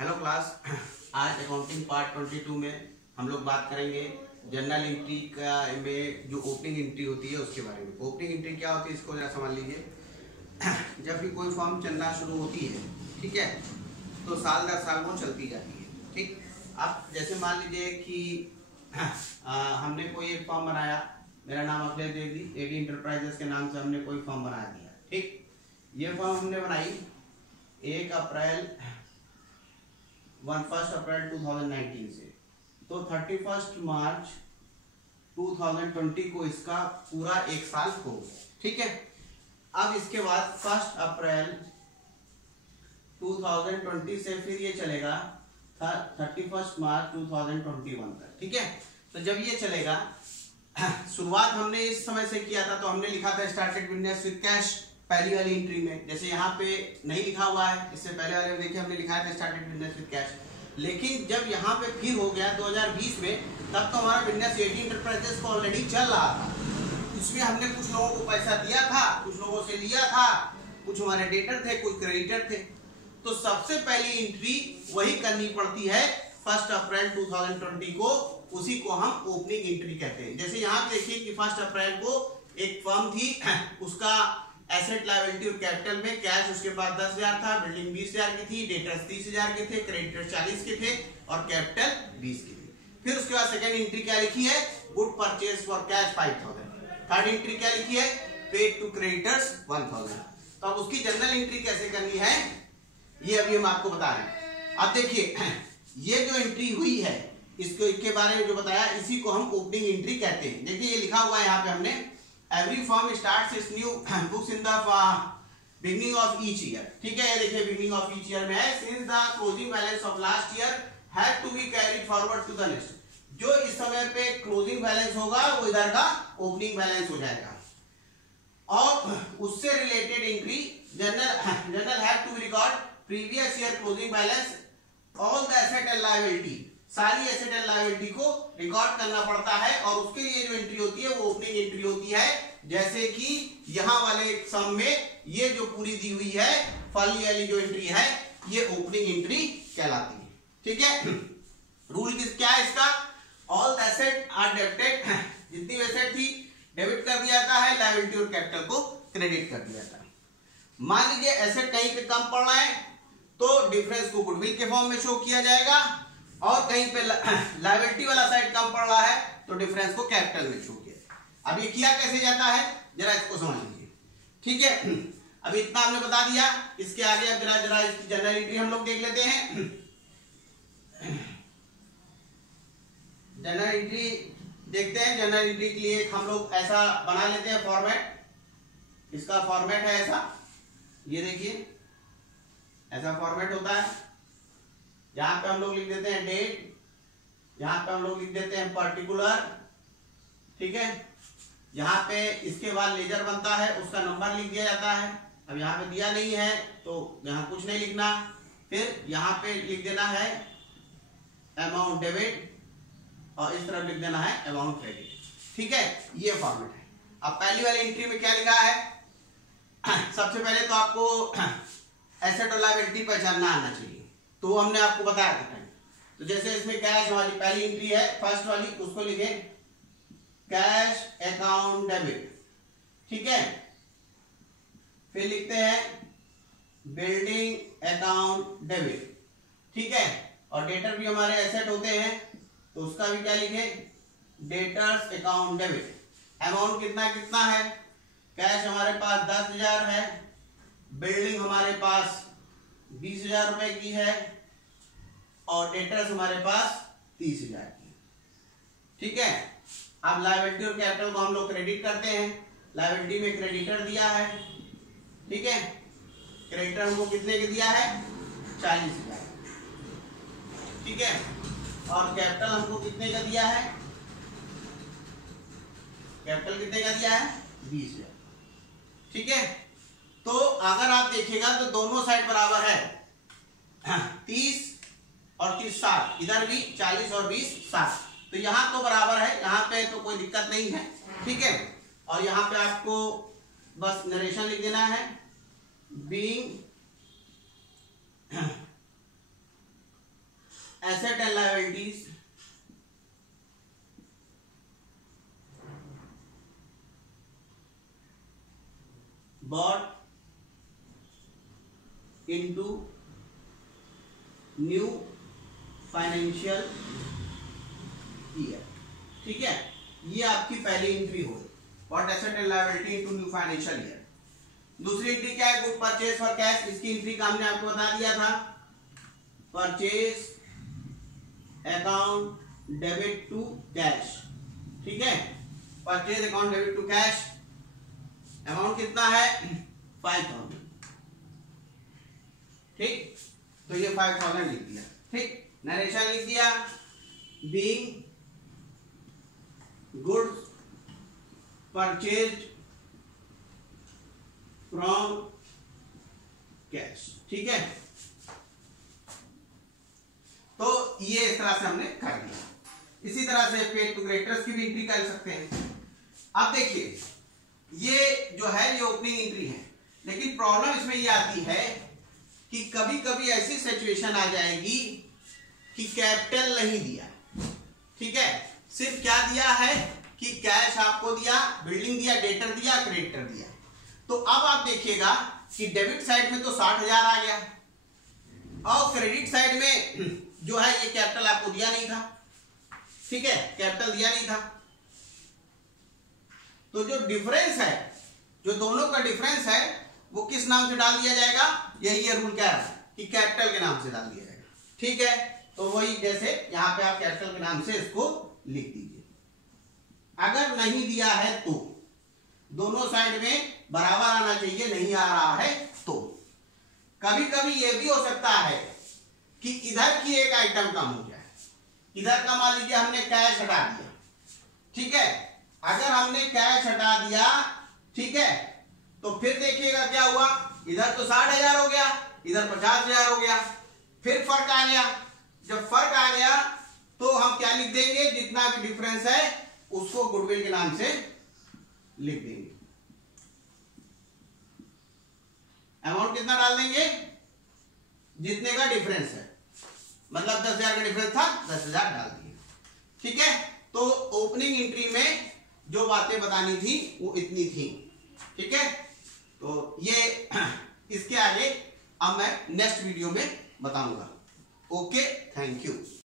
Hello class. आज accounting part 22 में हम लोग बात करेंगे जनरल एंट्री का में जो ओपनिंग एंट्री होती है उसके बारे में। ओपनिंग एंट्री क्या होती है इसको जरा समझ लीजिए। जब भी कोई फॉर्म चलना शुरू होती है, ठीक है, तो साल दर साल वो चलती जाती है। ठीक, अब जैसे मान लीजिए कि हमने कोई एक फॉर्म बनाया, मेरा नाम अक्षय देवी, एडी इंटरप्राइजेस के नाम से हमने कोई फॉर्म बना दिया। ठीक, ये फॉर्म हमने बनाई 1 अप्रैल 2019 से, तो 31 मार्च 2020 को इसका पूरा एक साल हो गया। ठीक है, अब इसके बाद 1 अप्रैल 2020 से फिर ये चलेगा 31 मार्च 2021 तक। ठीक है, तो जब ये चलेगा, शुरुआत हमने इस समय से किया था, तो हमने लिखा था स्टार्टेड बिजनेस विद कैश पहली वाली एंट्री में। जैसे यहाँ पे नहीं लिखा हुआ है, इससे पहले वाले में देखिए हमने लिखा है स्टार्टेड बिजनेस विद कैश। लेकिन जब यहाँ पे फिर हो गया 2020 में, तब तो हमारा बिजनेस एडी इंटरप्राइजेस को ऑलरेडी चल रहा था। उसमें हमने कुछ लोगों को पैसा दिया था, कुछ लोगों से लिया था, कुछ हमारे डेटर थे, कुछ क्रेडिटर थे। तो सबसे पहली एंट्री वही करनी पड़ती है 1 अप्रैल 2020 को, उसी को हम ओपनिंग एंट्री कहते हैं। जैसे यहाँ पे देखिए कि 1 अप्रैल को एक फर्म थी, उसका एसेट लायबिलिटी और कैपिटल में कैश उसके पास 10,000 था, बिल्डिंग 20,000 की थी, डेटर्स 30,000 के थे, क्रेडिटर 40 के थे और कैपिटल 20 की थी। फिर उसके बाद सेकंड एंट्री क्या लिखी है, good purchase for cash 5,000। Third entry क्या लिखी है, पेड टू क्रेडिटर्स 1,000। तो अब उसकी जनरल एंट्री कैसे करनी है ये अभी हम आपको बता रहे हैं। अब देखिए ये जो एंट्री हुई है इसके बारे में जो बताया, इसी को हम ओपनिंग एंट्री कहते हैं। देखिए ये लिखा हुआ है यहाँ पे हमने, every firm starts it's new books in the beginning of each year. ठीक है, ये देखिए बिगिनिंग ऑफ ईच ईयर में है, since the closing balance of last year had to be carried forward to the next. जो इस समय पे क्लोजिंग बैलेंस होगा वो इधर का ओपनिंग बैलेंस हो जाएगा, और उससे related entry journal had to record previous year closing balance, all the asset and liability, सारी एसेट एंड लायबिलिटी को रिकॉर्ड करना पड़ता है। और उसके लिए जो एंट्री होती है वो ओपनिंग एंट्री होती है। जैसे कि यहाँ वाले सम में ये जो पूरी दी हुई है फल वाली जो एंट्री है, ये ओपनिंग एंट्री कहलाती है। ठीक है, रूल क्या है इसका, all the asset are debited, जितनी एसेट थी डेबिट कर दिया जाता है, लायबिलिटी और कैपिटल को क्रेडिट कर दिया जाता है। मान लीजिए एसेट कहीं पे कम पड़ रहा है तो डिफरेंस को गुडविल के फॉर्म में शो किया जाएगा, और कहीं पे लायबिलिटी वाला साइड कम पड़ रहा है तो डिफरेंस को कैपिटल में शो किया। अब ये किया कैसे जाता है जरा इसको समझ लीजिए। ठीक है, अब इतना हमने बता दिया, इसके आगे अब जरा इसकी जनरल एंट्री हम लोग देख लेते हैं। जनरल एंट्री देखते हैं। जनरल एंट्री के लिए हम लोग ऐसा बना लेते हैं फॉर्मेट। इसका फॉर्मेट है ऐसा, ये देखिए ऐसा फॉर्मेट होता है। यहाँ पे हम लोग लिख देते हैं डेट, यहाँ पे हम लोग लिख देते हैं पर्टिकुलर। ठीक है, यहाँ पे इसके बाद लेजर बनता है, उसका नंबर लिख दिया जाता है। अब यहाँ पे दिया नहीं है तो यहाँ कुछ नहीं लिखना, फिर यहाँ पे लिख देना है अमाउंट डेबिट, और इस तरफ लिख देना है अमाउंट क्रेडिट। ठीक है, ये फॉर्मेट है। अब पहली वाली एंट्री में क्या लिखा है, सबसे पहले तो आपको एसेट और लायबिलिटी पहचानना आना चाहिए, तो हमने आपको बताया था। तो जैसे इसमें कैश हमारी पहली एंट्री है, फर्स्ट वाली, उसको लिखे कैश अकाउंट डेबिट। ठीक है, फिर लिखते हैं बिल्डिंग अकाउंट डेबिट। ठीक है, और डेटर भी हमारे एसेट होते हैं तो उसका भी क्या लिखे, डेटर्स अकाउंट डेबिट। अमाउंट कितना कितना है, कैश हमारे पास 10,000 है, बिल्डिंग हमारे पास 20,000 रुपए की है, और डेटर्स हमारे पास 30,000 की। ठीक है, अब लायबिलिटी और कैपिटल को हम लोग क्रेडिट करते हैं। लायबिलिटी में क्रेडिटर दिया है, ठीक है, क्रेडिटर हमको कितने के दिया है, 40,000। ठीक है, और कैपिटल हमको कितने का दिया है, कैपिटल कितने का दिया है, 20,000। ठीक है, तो अगर आप देखिएगा तो दोनों साइड बराबर है, 30 और 30 60, इधर भी 40 और 20 60, तो यहाँ तो बराबर है, यहाँ पे तो कोई दिक्कत नहीं है। ठीक है, और यहाँ पे आपको बस नरेशन लिख देना है, being liabilities brought into new financial year. ठीक है, ये आपकी पहली एंट्री हो गई, what asset and liability into new financial year. दूसरी एंट्री क्या है, गुड परचेज फॉर कैश। इसकी एंट्री का हमने आपको बता दिया था, purchase account debit to cash. ठीक है, purchase account debit to cash, amount कितना है 5000। ठीक, तो ये 5000 लिख दिया। ठीक, नरेशन लिख दिया, being goods purchased from cash. ठीक है, तो ये इस तरह से हमने कर दिया। इसी तरह से पेड टू क्रेडिटर्स की भी एंट्री कर सकते हैं। अब देखिए, ये जो है ये ओपनिंग एंट्री है, लेकिन प्रॉब्लम इसमें ये आती है कि कभी कभी ऐसी सिचुएशन आ जाएगी कि कैपिटल नहीं दिया। ठीक है, सिर्फ क्या दिया है कि कैश आपको दिया, बिल्डिंग दिया, डेटर दिया, क्रेडिटर दिया। तो अब आप देखिएगा कि डेबिट साइड में तो 60,000 आ गया और क्रेडिट साइड में जो है ये कैपिटल आपको दिया नहीं था। ठीक है, कैपिटल दिया नहीं था, तो जो डिफरेंस है, जो दोनों का डिफरेंस है, वो किस नाम से डाल दिया जाएगा, यही ये रूल क्या है कि कैपिटल के नाम से डाल दिया जाएगा। ठीक है, तो वही जैसे यहां पे आप कैपिटल के नाम से इसको लिख दीजिए। अगर नहीं दिया है तो दोनों साइड में बराबर आना चाहिए, नहीं आ रहा है तो कभी कभी ये भी हो सकता है कि इधर की एक आइटम कम हो जाए। इधर का मान लीजिए हमने कैश हटा दिया। ठीक है, अगर हमने कैश हटा दिया, ठीक है, तो फिर देखिएगा क्या हुआ, इधर तो 60,000 हो गया, इधर 50,000 हो गया, फिर फर्क आ गया। जब फर्क आ गया तो हम क्या लिख देंगे, जितना भी डिफरेंस है उसको गुडविल के नाम से लिख देंगे। अमाउंट कितना डाल देंगे, जितने का डिफरेंस है, मतलब 10,000 का डिफरेंस था, 10,000 डाल दिए। ठीक है, तो ओपनिंग एंट्री में जो बातें बतानी थी वो इतनी थी। ठीक है, तो ये इसके आगे अब मैं नेक्स्ट वीडियो में बताऊंगा। Okay, thank you.